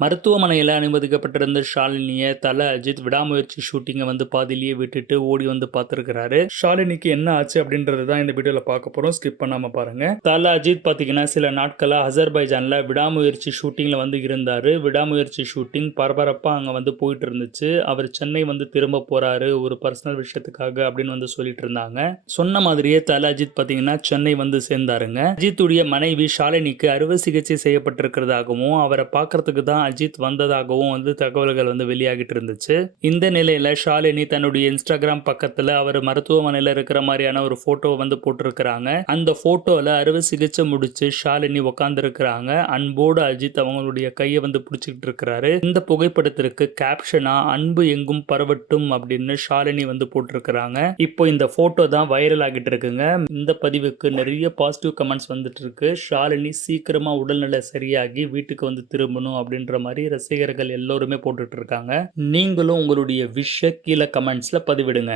மருத்துவமனையில அனுமதிக்கப்பட்டிருந்த ஷாலினிய தல அஜித் விடாமுயற்சி ஷூட்டிங்கை வந்து பாதியிலேயே விட்டுட்டு ஓடி வந்து பார்த்துருக்கிறாரு. ஷாலினிக்கு என்ன ஆச்சு அப்படின்றது தான் இந்த வீடியோல பார்க்க போறோம். ஸ்கிப் பண்ணாம பாருங்க. தல அஜித் பாத்தீங்கன்னா சில நாட்களா அசர்பைஜான்ல விடாமுயற்சி ஷூட்டிங்ல வந்து இருந்தாரு. விடாமுயற்சி ஷூட்டிங் பரபரப்பா அங்க வந்து போயிட்டு இருந்துச்சு. அவர் சென்னை வந்து திரும்ப போறாரு ஒரு பர்சனல் விஷயத்துக்காக அப்படின்னு வந்து சொல்லிட்டு இருந்தாங்க. சொன்ன மாதிரியே தல அஜித் பாத்தீங்கன்னா சென்னை வந்து சேர்ந்தாருங்க. அஜித்துடைய மனைவி ஷாலினிக்கு அறுவை சிகிச்சை செய்யப்பட்டிருக்கிறதாகவும் அவரை பார்க்கறதுக்கு தான் அஜித் வந்ததாகவும் வந்து தகவல்கள் வந்து வெளியாகிட்டு இருந்துச்சு. இந்த நிலையில ஷாலினி தன்னுடைய இன்ஸ்டாகிராம் பக்கத்துல அவர் மருத்துவமனையில இருக்கிற மாதிரியான ஒரு போட்டோ வந்து போட்டிருக்கிறாங்க. அந்த போட்டோல அறுவை சிகிச்சை முடிச்சு ஷாலினி உட்கார்ந்து இருக்கிறாங்க. அன்போடு அஜித் அவங்களுடைய கையை வந்து பிடிச்சிக்கிட்டு இருக்கிறாரு. இந்த புகைப்படத்திற்கு கேப்ஷனா அன்பு எங்கும் பரவட்டும் அப்படின்னு ஷாலினி வந்து போட்டிருக்கிறாங்க. இப்போ இந்த போட்டோ தான் வைரல் ஆகிட்டு இருக்குங்க. இந்த பதிவுக்கு நிறைய பாசிட்டிவ் கமெண்ட்ஸ் வந்துட்டு இருக்கு. ஷாலினி சீக்கிரமா உடல்நிலை சரியாகி வீட்டுக்கு வந்து திரும்பணும் அப்படின்ற மாதிரி ரசிகர்கள் எல்லோருமே போட்டுட்டு இருக்காங்க. நீங்களும் உங்களுடைய விஷய கீழே கமெண்ட்ஸ்ல பதிவிடுங்க.